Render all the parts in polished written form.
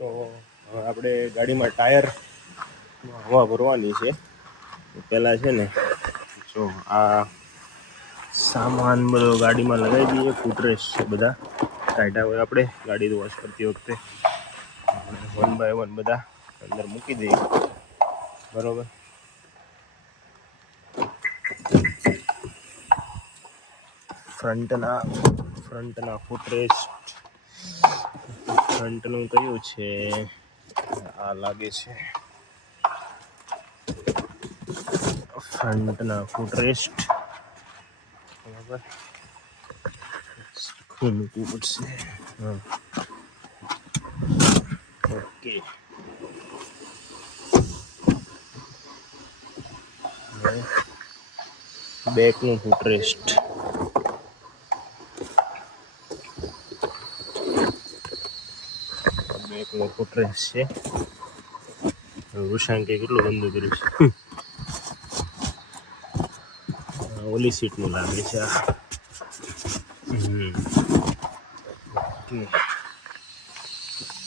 તો આપણે ગાડીમાં ટાયર હવા ભરવાની છે. પહેલાં છે ને જો આ સામાન બધો ગાડીમાં લગાવી દઈએ. ફૂટરેસ્ટ છે બધા કાઢ્યા હોય આપણે ગાડી વોશ કરતી વખતે વન બાય વન બધા અંદર મૂકી દઈએ. બરાબર. ફ્રન્ટના ફૂટરેસ્ટ ફ્રન્ટનું કયું છે? આ લાગે છે ફ્રન્ટના ફૂટરેસ્ટ. બરાબર. મૂકવું પડશે. હા, ઓકે. બેકનું ફૂટરેસ્ટ. બેકનો ફૂટરેસ્ટ છે. વૃષાંકે કેટલું ગંદુ કર્યું છે. ઓલી સીટનું લાગે છે આ. ઓકે.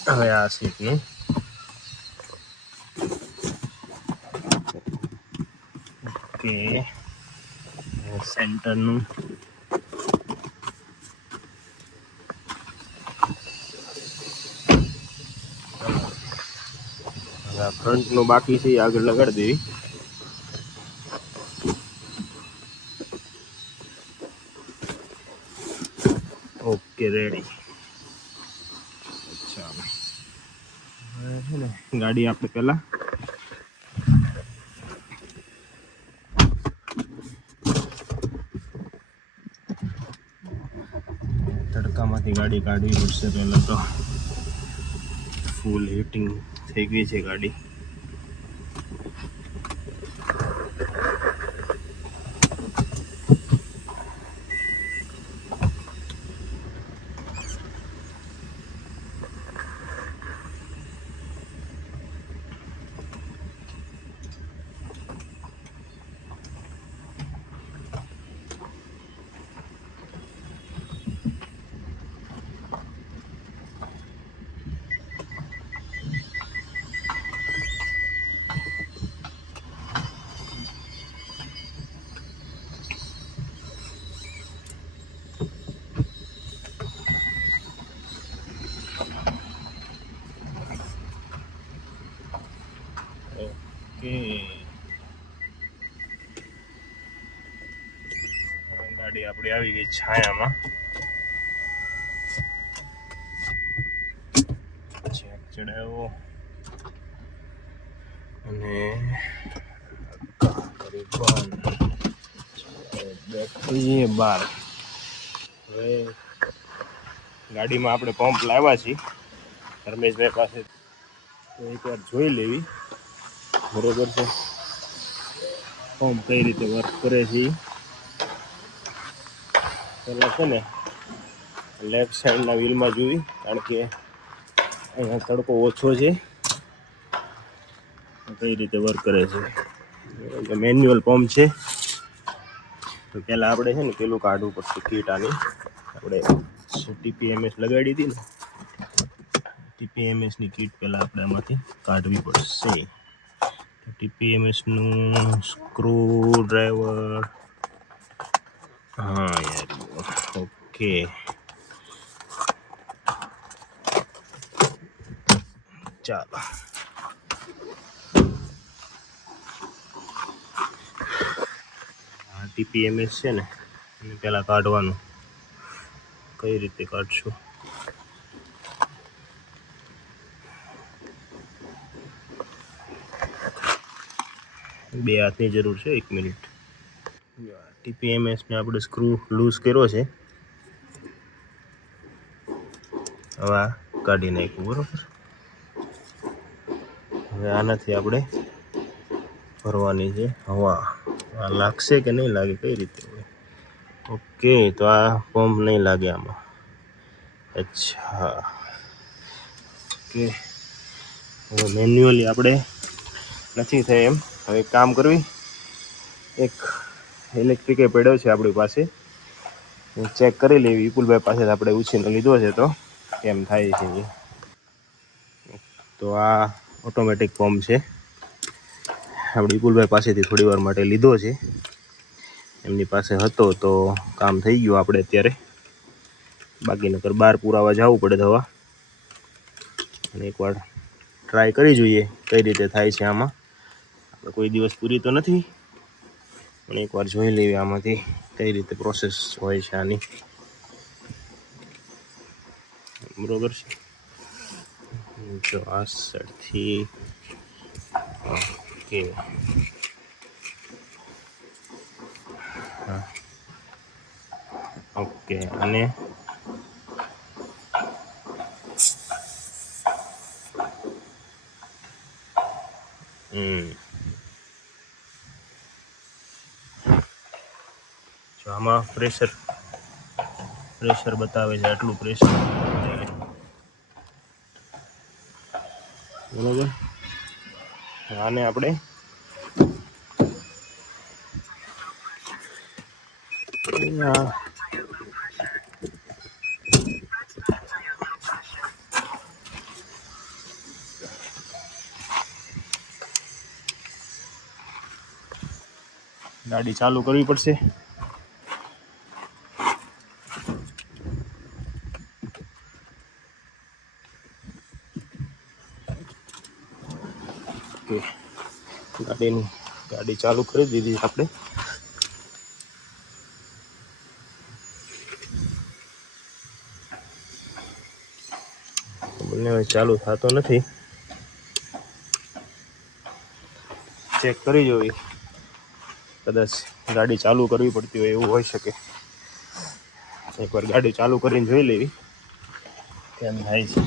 હવે આ સીટનું. ઓકે. સેન્ટરનું. ફ્રન્ટનું બાકી છે, આગળ લગાડી દેવી. Okay, ready. અચ્છા, હવે છે ને ગાડી આપણે પહેલા તડકામાંથી ગાડી કાઢવી પડશે. પહેલાં તો ફૂલ હીટિંગ થઈ ગઈ છે ગાડી. ઓકે, ગાડી આપણી આવી ગઈ છાયામાં. ચેક ચડાવ્યો અને બેક જઈએ બહાર. હવે ગાડીમાં આપણે પંપ લાવ્યા છીએ ધર્મેશભાઈ પાસે, તો એકવાર જોઈ લેવી. બરોબર છે, પંપ કઈ રીતે વર્ક કરે છે. પહેલાં છે ને લેફ્ટ સાઈડના વ્હીલમાં જોઈ, કારણ કે અહીંયા તડકો ઓછો છે, કઈ રીતે વર્ક કરે છે. મેન્યુઅલ પંપ છે. તો પહેલાં આપણે છે ને પેલું કાઢવું પડશે કીટ. આની આપણે ટીપીએમએસ લગાડી હતી ને, ટીપીએમએસની કીટ પહેલાં આપણે આમાંથી કાઢવી પડશે. ટીપીએમએસનું સ્ક્રૂ ડ્રાઈવર. હા યાર, ઓકે. ચાલો, આ ટીપીએમએસ છે ને એને પહેલાં કાઢવાનું. કઈ રીતે કાઢશું? બે હાથની જરૂર છે. 1 મિનિટ. ટીપીએમએસને આપણે સ્ક્રૂ લૂઝ કર્યો છે. હવે આ કાઢી નાખ્યું. બરાબર. હવે આનાથી આપણે ભરવાની છે હવા. આ લાગશે કે નહીં લાગે, કઈ રીતે હોય? ઓકે, તો આ પંપ નહીં લાગે આમાં. અચ્છા, ઓકે. હવે મેન્યુઅલી આપણે નથી થાય એમ. હવે એક કામ કરવી, એક ઇલેક્ટ્રિકે પડ્યો છે આપણી પાસે, ચેક કરી લેવી. વિપુલભાઈ પાસે આપણે ઉછીનો લીધો છે, તો કેમ થાય છે. તો આ ઓટોમેટિક પંપ છે, આપણે વિપુલભાઈ પાસેથી થોડી વાર માટે લીધો છે, એમની પાસે હતો તો કામ થઈ ગયું આપણે અત્યારે, બાકી નકર બહાર પુરાવા જવું પડે દવા, અને એકવાર ટ્રાય કરી જોઈએ કઈ રીતે થાય છે આમાં. આપણે કોઈ દિવસ પૂરી તો નથી, પણ એકવાર જોઈ લેવી આમાંથી કઈ રીતે પ્રોસેસ હોય છે આની, બરોબર છે. જો આ સાઈડથી ઓકે, હા ઓકે, અને જો આમાં પ્રેશર બતાવે છે, આટલું પ્રેશર બરોબર. આને આપણે ગાડી ચાલુ કરવી પડશે. ઓકે, ગાડી ચાલુ કરી દીધી આપણે. બંને ચાલુ થતો નથી, ચેક કરી જોવી, કદાચ ગાડી ચાલુ કરવી પડતી હોય એવું હોઈ શકે. એકવાર ગાડી ચાલુ કરીને જોઈ લેવી કેમ થાય છે.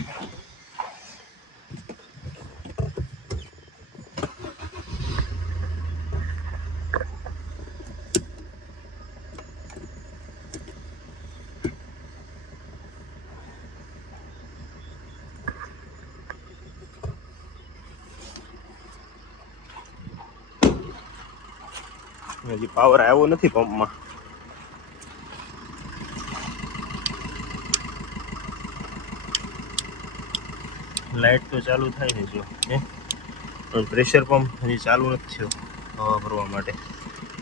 હજી પાવર આવ્યો નથી પંપમાં. લાઇટ તો ચાલુ થાય છે જો, પણ પ્રેશર પંપ હજી ચાલુ નથી થયો હવા ભરવા માટે.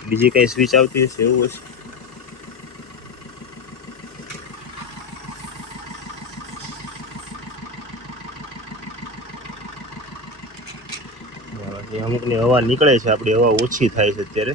બીજી કઈ સ્વિચ આવતી હશે એવું હશે. અમુકની હવા નીકળે છે, આપણી હવા ઓછી થાય છે અત્યારે.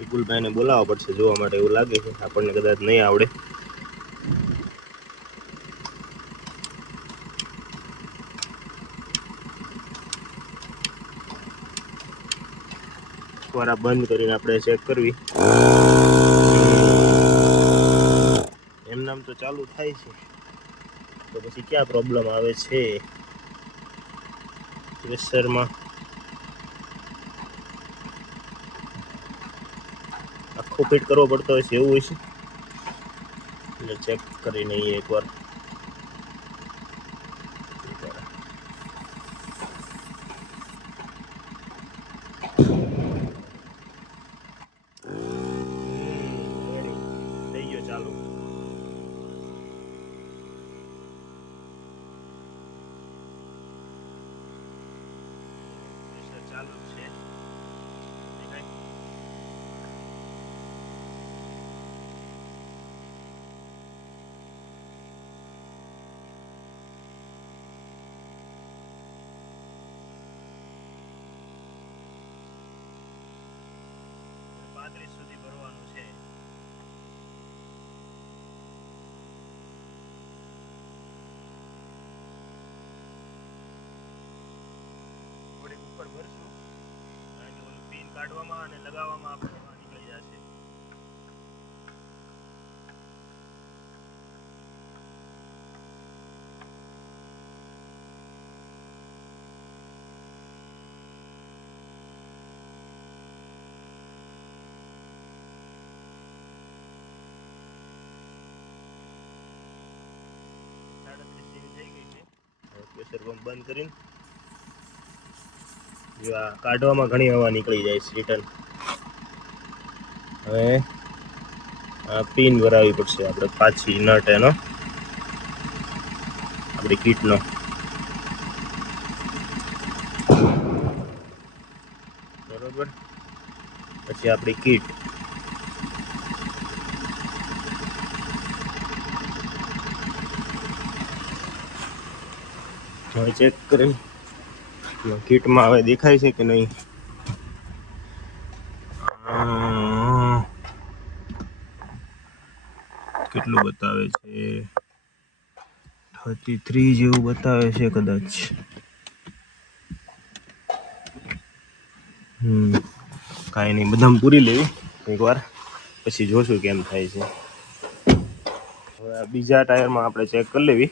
વિપુલભાઈને બોલાવવા પડશે જોવા માટે, એવું લાગે છે. આપણને કદાચ નહીં આવડે. એકવાર આ બંધ કરીને આપણે ચેક કરવી. એમ નામ તો ચાલુ થાય છે, તો પછી ક્યાં પ્રોબ્લેમ આવે છે પ્રેશરમાં? આખો ફિટ કરવો પડતો હોય છે એવું હોય છે, એટલે ચેક કરી લઈએ એકવાર. થઈ ગયો ચાલુ. ચાલુ છે. સુધી ભરવાનું છે. થોડીક ઉપર ભરશું, કારણ કે ઓલું પિન કાઢવામાં અને લગાવવામાં આપણે નીકળી જશે. પ્રેશર પંપ બંધ કરીને જો આ કાઢવામાં ઘણી હવા નીકળી જાય છે રિટર્ન. હવે આ પિન ભરાવી પડશે આપણે પાછી નટ એનો આપણી કીટનો. બરોબર, પછી આપણી કીટ. હવે ચેક કરી કીટમાં હવે દેખાય છે કે નહીં. કેટલું બતાવે છે? 33 જેવું બતાવે છે કદાચ. કાંઈ નહીં, બદામ પૂરી લેવી એકવાર, પછી જોશું કેમ થાય છે. હવે બીજા ટાયરમાં આપણે ચેક કરી લેવી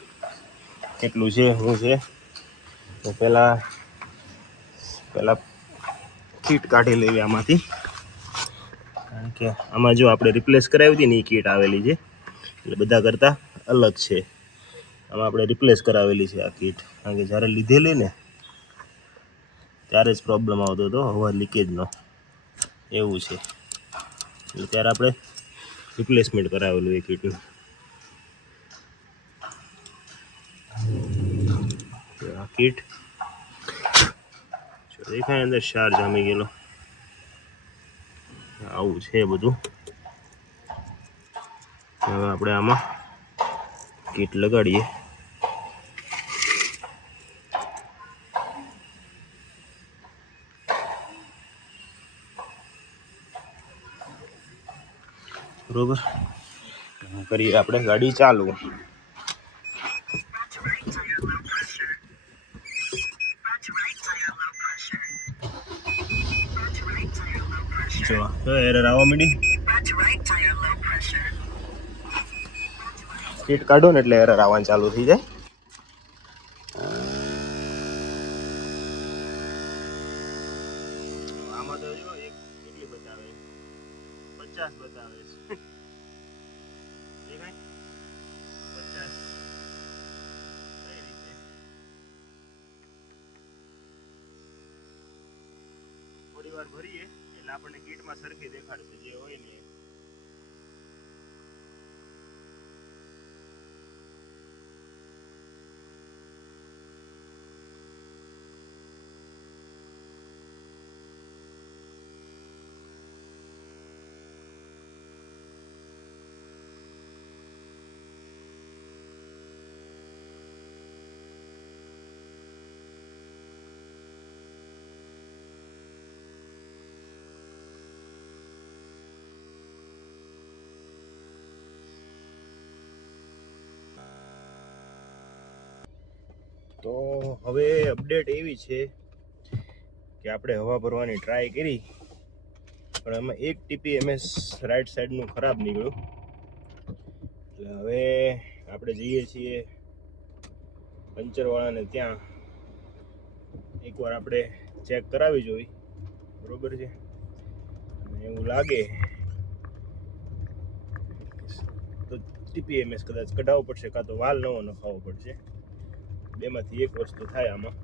કેટલું છે શું છે. તો પહેલાં કીટ કાઢી લેવી આમાંથી, કારણ કે આમાં જો આપણે રિપ્લેસ કરાવી હતી ને એ કીટ આવેલી છે, એટલે બધા કરતાં અલગ છે. આમાં આપણે રિપ્લેસ કરાવેલી છે આ કીટ, કારણ કે જ્યારે લીધેલી ને ત્યારે જ પ્રોબ્લેમ આવતો હતો હવા લીકેજનો, એવું છે. એટલે ત્યારે આપણે રિપ્લેસમેન્ટ કરાવેલું એ કીટનું. આ કીટ દેખાય અંદર ક્ષાર જામી ગયેલો, આવું છે બધું. હવે આપણે આમાં કીટ લગાડીએ. બરોબર, કરીએ આપણે ગાડી ચાલુ. જો એરર આવવા માંડી. કીટ કાઢો ને એટલે એરર આવવાનું ચાલુ થઈ જાય. આમાં તો જો એક કેટલી બતાવે, 50 બતાવે છે. દેખાય 50 કઈ રીતે? થોડી વાર ભરીએ એટલે આપણને કીટમાં સરખી દેખાડશે જે હોય ને. તો હવે અપડેટ એવી છે કે આપણે હવા ભરવાની ટ્રાય કરી, પણ એમાં એક TPMS રાઈટ સાઈડનું ખરાબ નીકળ્યું. એટલે હવે આપણે જઈએ છીએ પંચરવાળાને ત્યાં, એકવાર આપણે ચેક કરાવી જોઈ. બરોબર છે, એવું લાગે તો TPMS કદાચ કઢાવવો પડશે, કાં તો વાલ નવો નખાવવો પડશે. બેમાંથી એક વસ્તુ થાય આમાં.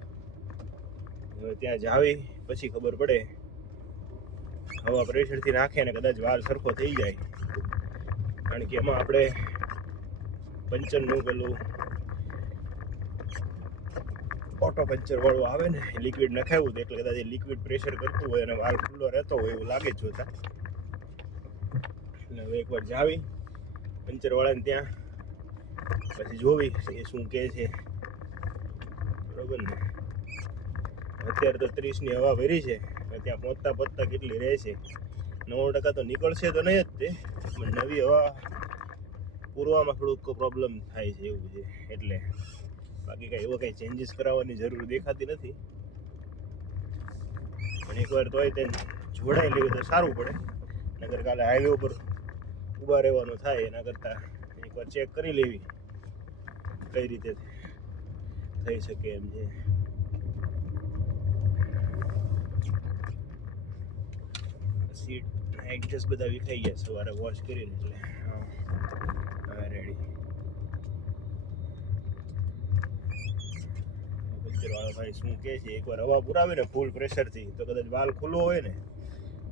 હવે ત્યાં જાવી પછી ખબર પડે. હવા પ્રેશરથી નાખે ને કદાચ વાલ સરખો થઈ જાય, કારણ કે એમાં આપણે પંચરનું પેલું ઓટો પંચર વાળું આવે ને, લિક્વિડ નખાવ્યું હતું, એટલે કદાચ એ લિક્વિડ પ્રેશર કરતું હોય અને વાલ ખુલ્લો રહેતો હોય એવું લાગે જોતા. એટલે હવે એકવાર જાવી પંચર વાળાને ત્યાં, પછી જોવી એ શું કહે છે. બરોબર ને, અત્યારે તો 30ની હવા ભરી છે, ત્યાં પહોંચતા કેટલી રહે છે? 90% તો નીકળશે તો નહીં જ તે, પણ નવી હવા પૂરવામાં થોડુંક પ્રોબ્લેમ થાય છે એવું છે. એટલે બાકી કાંઈ એવો કાંઈ ચેન્જીસ કરાવવાની જરૂર દેખાતી નથી. પણ એકવાર તોય તેને જોડાઈ લેવું તો સારું પડે, નગર કાલે હાઈવે ઉપર ઊભા રહેવાનું થાય. એના કરતાં એકવાર ચેક કરી લેવી કઈ રીતે થઈ શકે એમ છે. સીટ એડજસ્ટ બધા વિખાઈ ગયા સવારે વોશ કરીને, એટલે હા રેડી. પંચર ભાઈ શું કહે છે, એકવાર હવા પુરાવે ને ફૂલ પ્રેશરથી તો કદાચ વાલ ખુલ્લો હોય ને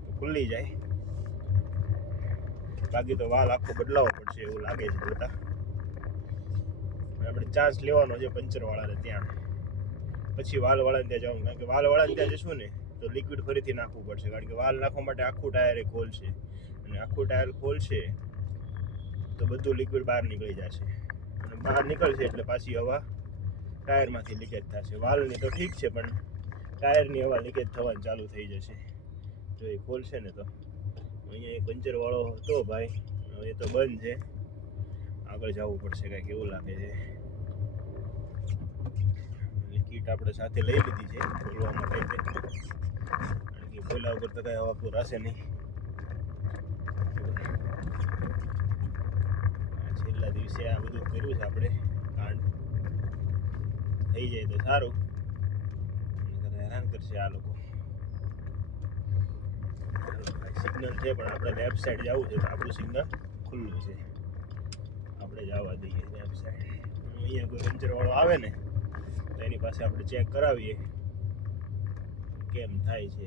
તો ખુલ્લી જાય, બાકી તો વાલ આખો બદલાવવો પડશે એવું લાગે છે બધા. આપણે ચાન્સ લેવાનો છે પંચરવાળાને ત્યાં, પછી વાલવાળાને ત્યાં જવાનું. કારણ કે વાલવાળાને ત્યાં જશું ને તો લિક્વિડ ફરીથી નાખવું પડશે, કારણ કે વાલ નાખવા માટે આખું ટાયર એ ખોલશે, અને આખું ટાયર ખોલશે તો બધું લિક્વિડ બહાર નીકળી જશે, અને બહાર નીકળશે એટલે પાછી હવા ટાયરમાંથી લીકેજ થશે. વાલની તો ઠીક છે, પણ ટાયરની હવા લીકેજ થવાની ચાલુ થઈ જશે જો એ ખોલશે ને તો. અહીંયા એક પંચરવાળો હતો ભાઈ, એ તો બંધ છે, આગળ જવું પડશે કાંઈક એવું લાગે છે. કીટ આપણે સાથે લઈ લીધી છે ખોલવા માટે, કારણ કે ખોલ્યા વગર તો કાંઈ હવા પૂરાશે નહીં. છેલ્લા દિવસે આ બધું કર્યું છે આપણે કાંડ, થઈ જાય તો સારું, હેરાન કરશે આ લોકો. સિગ્નલ છે પણ આપણે લેફ્ટ સાઈડ જવું છે તો આપણું સિગ્નલ ખુલ્લું છે, આપણે જવા દઈએ લેફ્ટ સાઈડ. અહીંયા કોઈ પંચરવાળો આવે ને તો એની પાસે આપણે ચેક કરાવીએ કેમ થાય છે,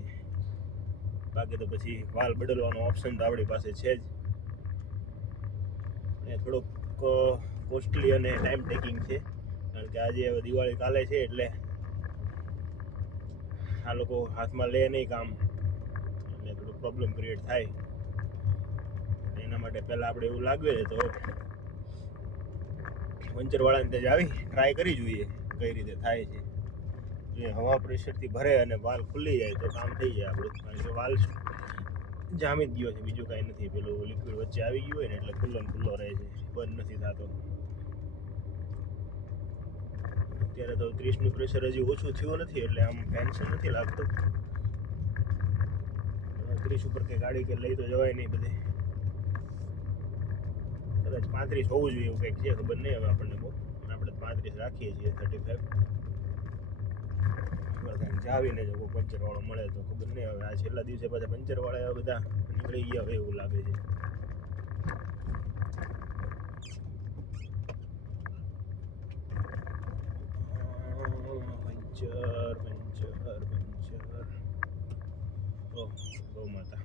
બાકી તો પછી વાલ બદલવાનો ઓપ્શન તો આપણી પાસે છે જ. એ થોડુંક કોસ્ટલી અને ટાઈમ ટેકિંગ છે, કારણ કે આજે હવે દિવાળી કાલે છે એટલે આ લોકો હાથમાં લે નહીં કામ, એટલે થોડું પ્રોબ્લેમ ક્રિએટ થાય. એના માટે પહેલાં આપણે એવું લાગે તો પંચરવાળાને ત્યાં આવી ટ્રાય કરી જોઈએ કઈ રીતે થાય છે. જે હવા પ્રેશરથી ભરે અને વાલ ખુલ્લી જાય તો કામ થઈ જાય આપણું, કારણ કે વાલ જામી જ ગયો છે, બીજું કાંઈ નથી. પેલું લિક્વિડ વચ્ચે આવી ગયું હોય ને એટલે ખુલ્લો ને ખુલ્લો રહે છે, બંધ નથી થતો. અત્યારે તો 30નું પ્રેશર હજી ઓછું થયું નથી એટલે આમ ટેન્શન નથી લાગતું. 30 ઉપર કંઈ ગાડી કે લઈ તો જવાય નહીં બધે, કદાચ 35 હોવું જોઈએ એવું કંઈક છે, ખબર નહીં હવે આપણને બહુ. આપણે 35 રાખીએ છીએ, 35. જાવીને જો કોઈ પંચરવાળો મળે તો ખબર નહીં હવે. આ છેલ્લા દિવસે પાછા પંચરવાળા બધા નીકળી ગયા હોય એવું લાગે છે. પંચર પંચર પંચર, ઓહ ગૌ માતા.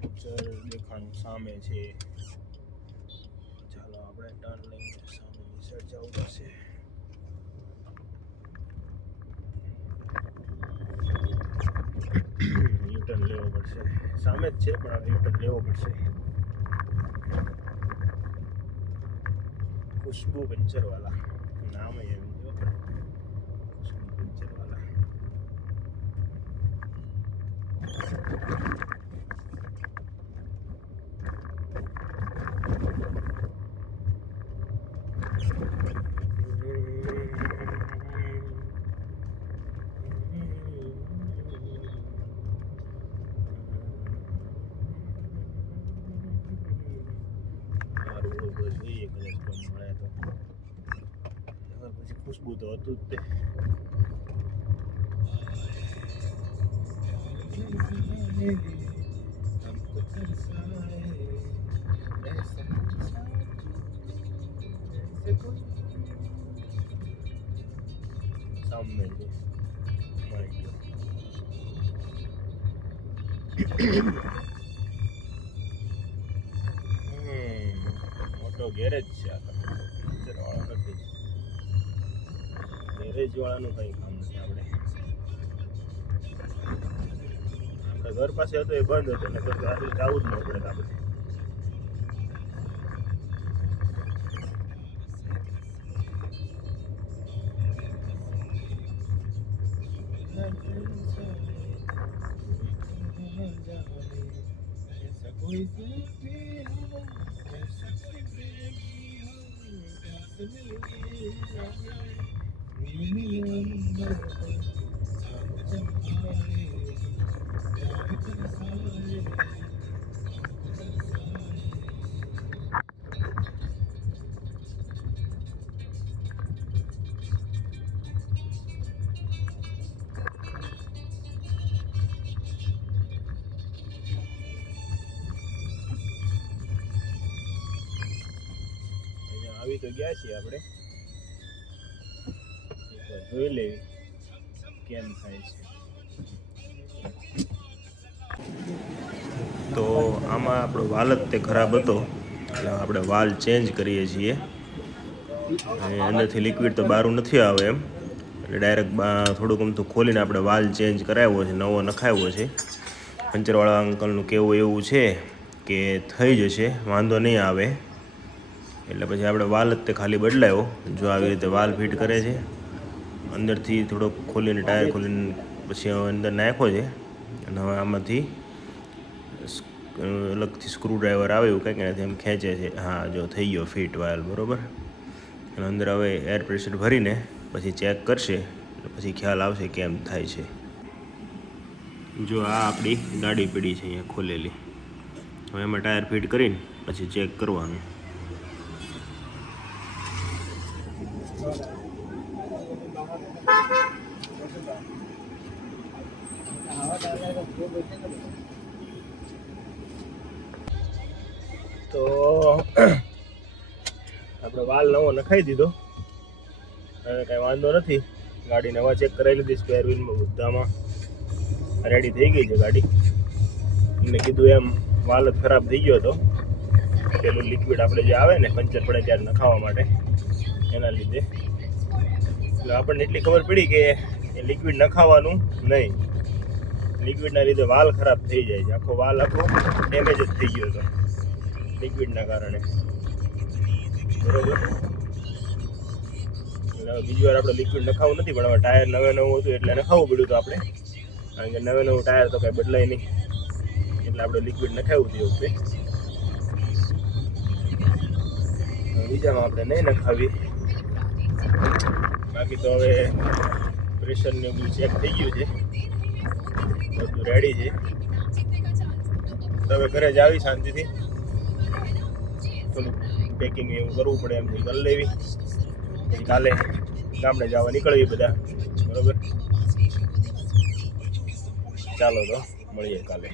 પંચર દેખાણું સામે છે, ચાલો આપણે ટર્ન લઈને સામેની સાઈડ જવું પડશે. યુટર્ન લેવો પડશે, સામે જ છે પણ યુટર્ન લેવો પડશે. ખુશ્બુ પંચરવાલા નામ એમ જો, ખુશ્બુ પંચરવાલા. જોઈએ કદાચ કોઈ મળે તો, પછી ખુશ્બુ તો હતું જ તે. સામે છે મળી ગયો. મોટો ગેરેજ છે આ તો, પંચરવાળો નથી. ગેરેજ વાળાનું કંઈ કામ નથી. આપણે ઘર પાસે હતો એ બંધ હતો, ને તો આટલું જવું જ ન પડે આપણે. તો ગયા છીએ આપણે, જોઈ લેવી કેમ થાય છે. તો આમાં આપણો વાલ જ તે ખરાબ હતો એટલે આપણે વાલ ચેન્જ કરીએ છીએ. અને અંદરથી લિક્વિડ તો બહાર નથી આવે એમ, એટલે ડાયરેક્ટ થોડુંક અમથું ખોલીને આપણે વાલ ચેન્જ કરાવ્યો છે, નવો નખાવ્યો છે. પંચરવાળા અંકલનું કહેવું એવું છે કે થઈ જશે, વાંધો નહીં આવે. એટલે પછી આપણે વાલ જ તે ખાલી બદલાયો. જો આવી રીતે વાલ ફિટ કરે છે, અંદરથી થોડોક ખોલીને ટાયર ખોલીને પછી અંદર નાખ્યો છે. અને હવે આમાંથી અલગથી સ્ક્રૂ ડ્રાઈવર આવે એવું કંઈક એનાથી એમ ખેંચે છે. હા, જો થઈ ગયો ફિટ વાલ, બરાબર. અને અંદર હવે એર પ્રેશર ભરીને પછી ચેક કરશે, પછી ખ્યાલ આવશે કેમ થાય છે. જો આ આપણી ગાડી પડી છે અહીંયા ખોલેલી. હવે એમાં ટાયર ફિટ કરીને પછી ચેક કરવાનું. તો આપણે વાલ નવો નખાઈ દીધો, હવે કાંઈ વાંધો નથી. ગાડી નવા ચેક કરાવી લીધી, સ્પેર વ્હીલમાં બધામાં રેડી થઈ ગઈ છે ગાડી. મેં કીધું એમ વાલ જ ખરાબ થઈ ગયો હતો, પેલું લિક્વિડ આપણે જે આવે ને પંચર પડે ત્યારે નખાવવા માટે, એના લીધે. એટલે આપણને એટલી ખબર પડી કે એ લિક્વિડ નખાવાનું નહીં, લિક્વિડના લીધે વાલ ખરાબ થઈ જાય છે. આખો વાલ ડેમેજ જ થઈ ગયો હતો લિક્વિડના કારણે, બરોબર. એટલે હવે બીજી વાર આપણે લિક્વિડ નખાવું નથી, પણ હવે ટાયર નવે નવું હતું એટલે નખાવવું પડ્યું હતું આપણે, કારણ કે નવે નવું ટાયર તો કાંઈ બદલાય નહીં, એટલે આપણે લિક્વિડ નખાવ્યું હતું એ વખતે. બીજામાં આપણે નહીં નખાવી. બાકી તો હવે પ્રેશરને બધું ચેક થઈ ગયું છે, બધું રેડી છે. તો હવે ઘરે જ આવી શાંતિથી થોડુંક પેકિંગ એવું કરવું પડે એમ કરી લેવી, પછી કાલે ગામડે જવા નીકળવી બધા, બરોબર. ચાલો તો મળીએ કાલે.